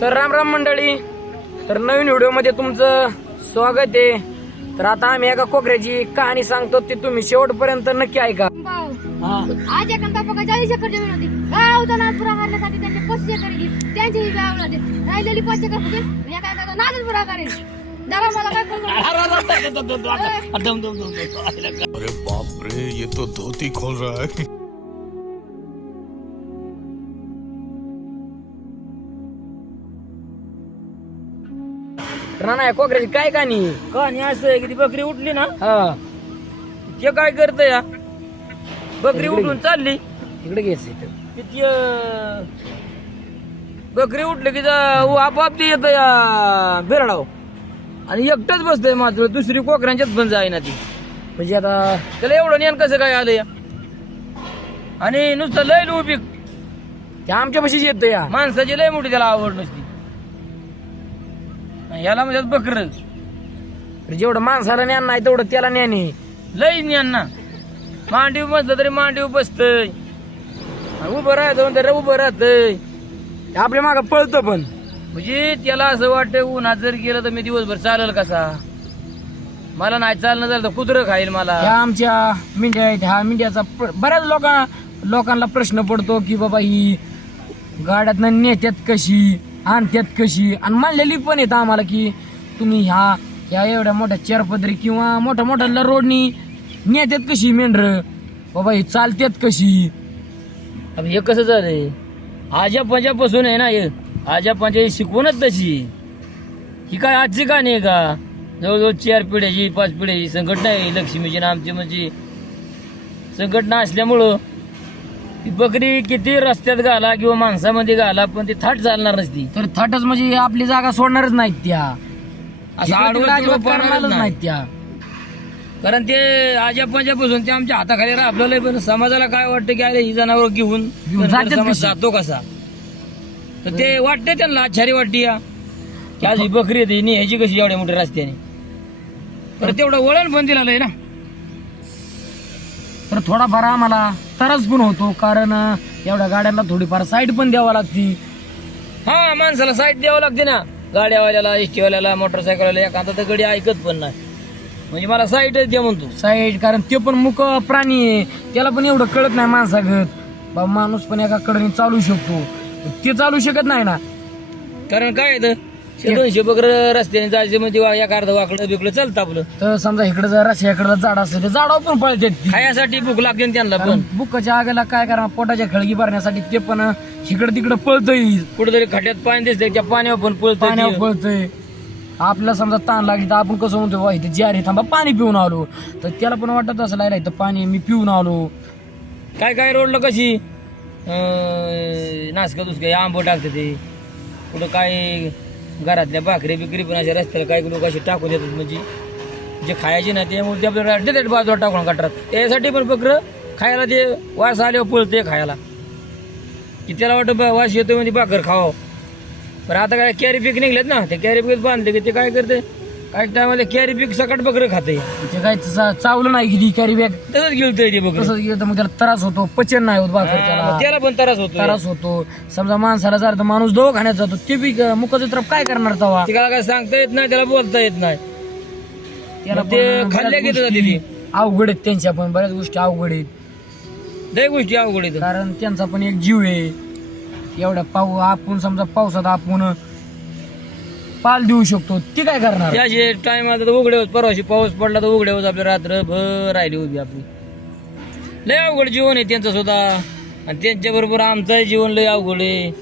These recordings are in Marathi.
तर राम राम मंडळी तर नवीन व्हिडिओमध्ये तुमचं स्वागत आहे तर आता आम्ही एका कोकऱ्याची कहाणी सांगतो ती तुम्ही शेवटपर्यंत नक्की ऐका भाऊ हा आज एका बापा चाळीस एकर जमीन होती गाव तणाव पुरा करण्यासाठी त्यांनी पस्तीस एकर घेतली त्यांची ही गाव होते राहिलेली पाच एकर होती एका एका नादच पुरा करेल जरा मला काय कळलं अरे बाप रे ये तो धोती खोल रहा है ना कोकऱ्याची काय कहाणी? कहाणी असं आहे की ती बकरी उठली ना हा. ते काय करत या? बकरी उठून चालली. इकडे घ्यायचं इथं. की ती अं, बकरी उठली की जा- आपोआप ती येत बिरडाव. आणि एकटंच बसतंय मात्र दुसरी कोकऱ्यांच्याच पण जाईना ती. म्हणजे आता त्याला एवढं नेन कसं काय आलं या? आणि नुसतं लय उभी ते आमच्या पशीच येतं या. माणसाची लय मोठी त्याला आवड नसती. याला म्हणजे बकर जेवढं माणसाला ज्ञान नाही तेवढं त्याला ज्ञान आहे. लय ज्ञान ना. मांडीव बसलं तरी मांडीव बसतय. उभं राहतं तर उभं राहतय. ते आपल्या मागं पळतं पण. म्हणजे त्याला असं वाटतं उन्हात जर गेलं तर मी दिवसभर चालेल कसा? मला नाही चालणं झालं तर कुत्रं खाईल मला. ह्या आमच्या मेंढ्या आहेत ह्या मेंढ्याचा प्र- बऱ्याच लोका लोकांना प्रश्न पडतो की बाबा ही गाड्यातनं नेत्यात कशी? आणतात कशी? आणि मानलेली पण येतं आम्हाला की तुम्ही ह्या ह्या एवढ्या मोठ्या चारपदरी किंवा मोठ्या मोठ्या रोडनी नेत्यात कशी मेंढर? बाबा हे चालतात कशी? अब हे कसं झालंय? आजा पंजापासून आहे ना हे. आजा पंजा ही शिकवणच तशी. ही काय आजची का आहे का? जवळजवळ चार पिढ्याची पाच पिढ्याची संघटना आहे. लक्ष्मीची ना आमची म्हणजे संघटना असल्यामुळं ती बकरी किती रस्त्यात घाला किंवा माणसामध्ये घाला पण ती थाट चालणार नसती. तर थाटच म्हणजे आपली जागा सोडणारच नाहीत त्या. असं इकडं तिकडं तिकडं अजिबात पळणारच करणारच नाही. नाहीत त्या. कारण ते आजा पंजापासून ते आमच्या हाताखाली राबलेलं आहे पण समाजाला काय वाटतं की अरे ही जनावर घेऊन घेऊन नंतर जातात समाज कशी? जातो कसा? तर ते वाटते त्यांना आश्चर्य वाटते या. की आज ही बकरी येते ह्याची कशी एवढ्या मोठ्या रस्त्याने? तर तेवढं वळण पण दिलं ना. तर थोडाफार आम्हाला त्रास पण होतो कारण एवढ्या गाड्यांना थोडीफार साईड पण द्यावा लागती. हा माणसाला साईड द्यावं लागते ना. गाड्यावाल्याला एसटीवाल्याला मोटरसायकलवाला एखादा तर गडी ऐकत पण नाही. म्हणजे मला साईडच द्या म्हणतो. साईड कारण ते पण मुक प्राणी आहे. त्याला पण एवढं कळत नाही माणसागत. बा माणूस पण एका कडनी चालू शकतो. ते चालू शकत नाही ना. कारण काय आहे ते दोनशे बकर रस्त्याने जायचे म्हणजे वा- एका अर्ध वाकडं बिकडं चालतं आपलं. तर समजा इकडे जर रस्त्या इकडे झाड असलं तर झाडावर पण पळतात ती. खायासाठी भूक लागते ना त्यांना पण. बुकाच्या आगेला काय करा पोटाच्या खळगी भरण्यासाठी ते पण इकडे तिकडे पळतय. कुठेतरी खड्यात पाणी दिसतंय त्या पाण्यावर पण पाण्यावर पळत पळतय. आपल्याला समजा ताण लागली तर आपण कसं म्हणतो "वा, इथे जारी थांबा पाणी पिऊन आलो. तर त्याला पण वाटत असं लागलं इथं पाणी मी पिऊन आलो. काय काय रोडला कशी? नासका दुसका आंबो टाकते ते. कुठं काय घरातल्या भाकरी बिकरी पण अशा रस्त्याला काही लोक असे टाकून देतात म्हणजे जे खायचे ना त्यामुळे ते आपल्याला देतात बाजूला टाकून काढतात. त्यासाठी पण बकरं खायला ते वास आल्यावर पळते खायला. की त्याला वाटतं बा, वास येतो म्हणजे भाकर खावं. पण आता काय कॅरी पीक निघलेत ना ते कॅरी पीक बांधले की ते काय करते काही टायमाला कॅरी पीक सकट बकर खाते. ते काय चा- चावलं नाही किती कॅरी बॅग तसंच गेलतंय ते बकर. तसंच गेलं तर मग त्याला त्रास होतो पचन नाही होत भाकर त्याला. त्याला पण त्रास होतो त्रास होतो. समजा माणसाला जर माणूस दवाखान्यात जातो ते बी मुखाचं तर काय करणार तवा? त्याला काय सांगता येत नाही त्याला बोलता येत नाही. त्याला ते पण खाल्ल्या बऱ्याच गेलं जाते अवघड आहेत त्यांच्या पण बऱ्याच गोष्टी अवघड आहेत. लय गोष्टी अवघड आहेत. कारण त्यांचा पण एक जीव आहे. एवढ्या पाऊ आपण समजा पावसात आपण पाल देऊ शकतो. ती काय करणार? त्याचे टाइम आता तर उघडे होत. परवाशी पाऊस पडला तर उघडे होत आपली रात्र भर राहिली उभी आपली. लय अवघड जीवन आहे त्यांचं सुद्धा. आणि त्यांच्या बरोबर आमचं जीवन लय अवघड आहे.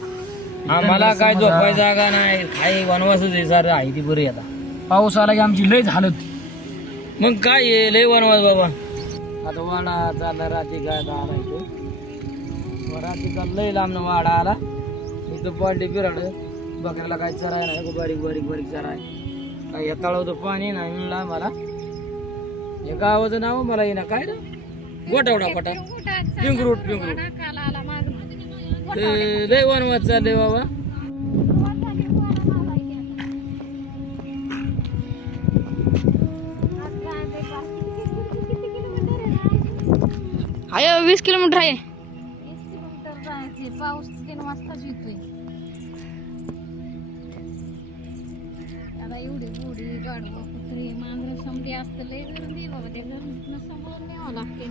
आम्हाला काय झोपाय जागा नाही. काही वनवासच आहे सारं आहे ती बरी आता. पाऊस आला की आमची लयच हालत मग काय आहे? लय वनवास बाबा. आता वाडा चालला रात्री काय आला इथं. रात्रीचा लय लांब वाडा आला. इथं पडली बिराड बकऱ्याला काय चराय नाही का बारीक बारीक बारीक चराय काय या तळावतं पाणी नाही मिळलं आम्हाला या गावाचं नाव मला येईना. काय ना गोटावडा पटा पिंगरूट पिंगरूट. ते लय वनवास चालले बाबा. आहे वीस किलोमीटर आहे. पाऊस एवढी गाडवं कुत्री मांजरं समधी असतं लय गर्दी बाबा त्या गर्दीतनं समोर न्यावं लागते.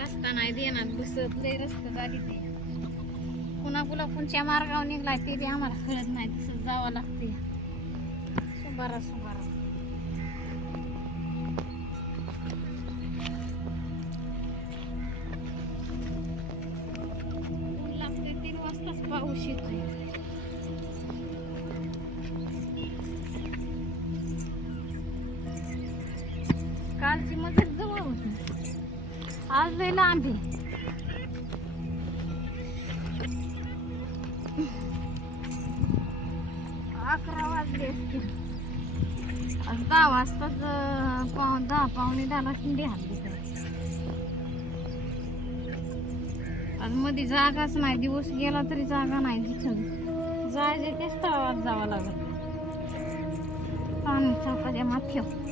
रस्ता नाही देणार बसत लय रस्ता झाली ते. पुन्हा पुन्हा कोणच्या मार्गावर निघलाय ते बी आम्हाला कळत नाही तसंच जावं लागते. सुबारा सुबारा. मजर जवळ होती आज लय लांब आहे. अकरा वाजले असतील. आज दहा वाजताच पाव दहा पावणे दहाला शिंदे हल्ली आज मध्ये जागाच नाही. दिवस गेला तरी जागा नाही तिथं. जायचे तेच स्थळावर जावं लागत पाणी चौकाच्या माथ्यावर.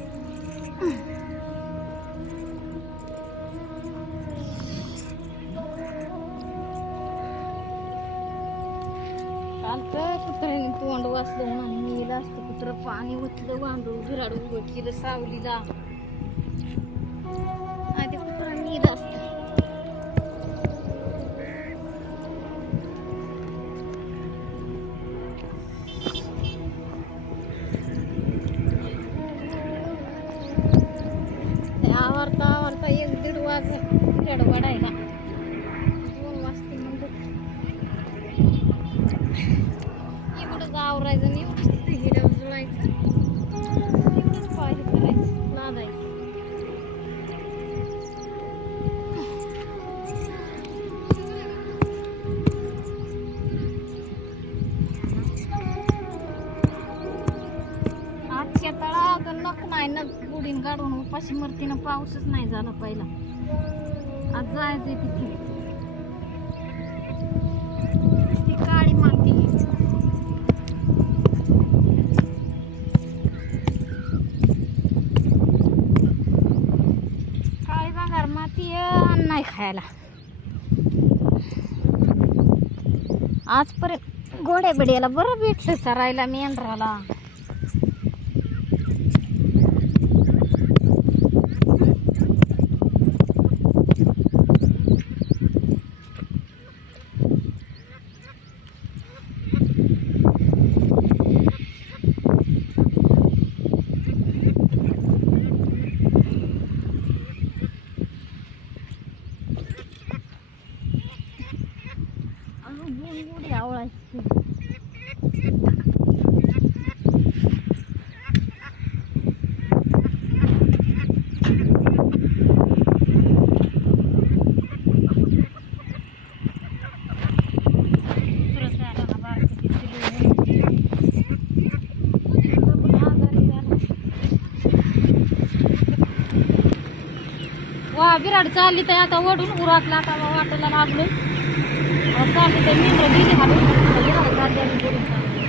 असतं कुत्र पाणी उठलं वांडू झुराड उघड केलं सावलीला. ते कुत्र नेलं असतं. आवरता आवरता एक दीड वाज झुराड दोन वाजते मग इकडं आवरायचं आणि इकडंच पाहिजे करायचं लादायचं आजच्या तळात नक नाही नक बुडीन काढून उपाशी मरतीनं पाऊसच नाही झाला पहिला. आज जायचंय तिथे. खायला. आजपर्यंत गोड्या बिड्याला बरं भेटलं चरायला मेंढराला अजून दोन गोडी आवळायची परत झाला ना बारकं ते पिल्लू म्हणून. आजारी झालं. वा बिराड चालली तर आता ओढून उराकला आता वाटायला लागलं चालली तर मेंढर गेली हालून बिराड चालली करून चालली.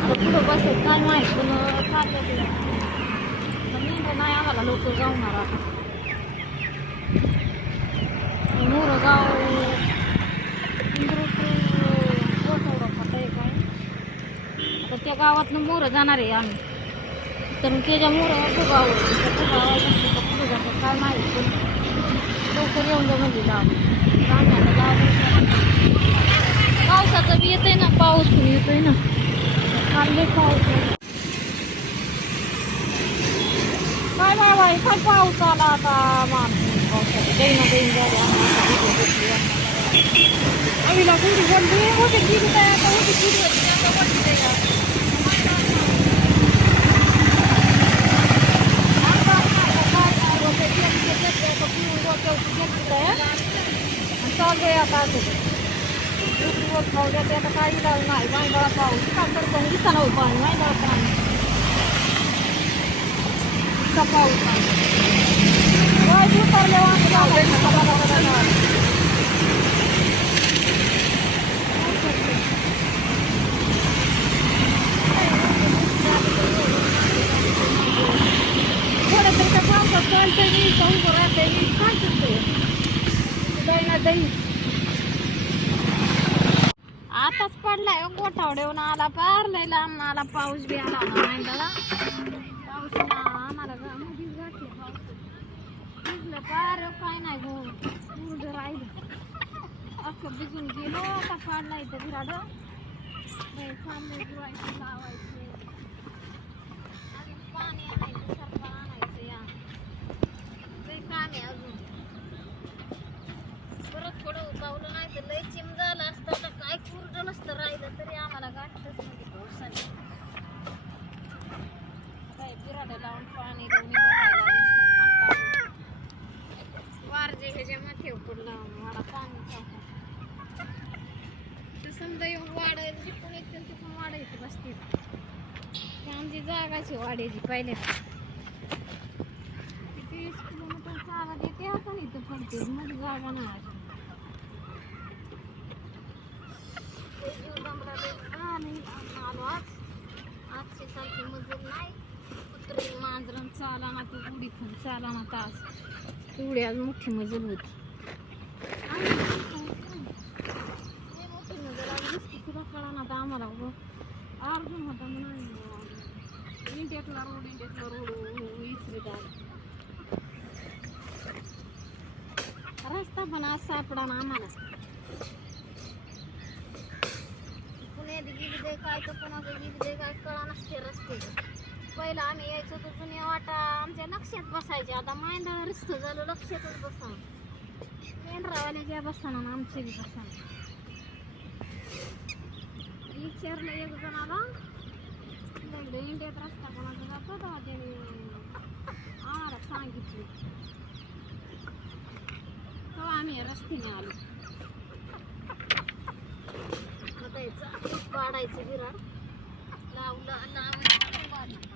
आता पुढं बसत काय माहीत पण चाललं ते. मेंढर नाही आम्हाला लोक जाऊणार आता मोरगाव काय? आता त्या गावातनं मोरं जाणार आहे आम्ही. तर त्याच्या मोरं गाव पुढे जातात काय माहिती पण लवकर येऊन जा म्हणजे पावसाचं बी येतंय ना पाऊस पण येतोय ना चालले पाऊस आहे. काय नाही बाई काय पाऊस आला आता माणूस पावसाचा दैन दैन झाली आम्हाला गुडी बनली होती गिरी काय आता होती गिरी होती आता वरती नाही का. आता नाही, आता काय नाही, होते तेल ते घेतले, आता पिऊन डोक्यावरती घेतलं आहे. आणि चाललोय आता असं. दुसरीवर खाऊ द्या, ते आता काही इलाज नाही मांडळा पाऊस का करतो इथं नव्हतं पाणी मांडळा पाणी इतका पाऊस आहे. वाईट उतरल्यावर आम्ही जाऊ दे ना, बघा, बघा, बघा. थोडं तरी त्या पावसात चालतंय नाही, का उभं राहतंय नाही, काय करतंय? दही गोठावड्याहून आला पार लय लांब. आला पाऊस बी आला होता मांडला. पाऊस ना आम्हाला गा- मधीच घातले. पाऊस भिजलं पार काय नाही गो. उलट राहिलं. अख्खं भिजून गेलो आता काढला इथं घराडं. चांगलं जुवायचं लावायचे. अजून पाणी आणायचं सरपा आणायचं या. ते काम आहे अजून. परत थोडं उगावलं नाही तर लय चिम झालं असतं. तर काय कुरड नसतं राहिलं तरी आम्हाला गाठतच म्हणजे पावसाने. काय बिराडं लावून पाणी दोन्ही वारजे ह्याच्या माथे पडलं मला पाणी टाका. समजा येऊन वाढायचं जिकडून येते तिकून वाढायची बसते. आमची जागाची वाढायची पहिले किती वीस किलोमीटर चालत येते आता इथं पडते. मग जागा नाही अजून. ते जीव दमडाले. हा, नाही, आपण आलो आज आजची सारखी मजूर नाही. कुत्री मांजरण चालाना ती उडी पण चालाना तास तेवढी आज. मोठी मजूर होती. मोठी मजूर आज दिसते सुद्धा कळाना आता आम्हाला उभं. अर्जुन होता म्हणून इंडियातला रोड इंडियातला रोड इचरीत आला रस्ता पण आज सापडा ना आम्हाला. पुण्यात दे काय तर कोणाचं दे काय कळा नसते रस्ते. पहिला आम्ही यायचो तर जुन्या वाटा आमच्या लक्षात बसायचे. आता मांडा रस्ते झालं लक्षातच बसा. मेंढरावाल्याच्या बसाना आणि आमचे बी बसा विचारलं एक जणाला इंडियात रस्ता कोणाचा जातो तेव्हा त्याने आम्हाला सांगितले. तेव्हा आम्ही या रस्त्याने आलो. बघायचं काढायचं विरार. लावलं लावायचं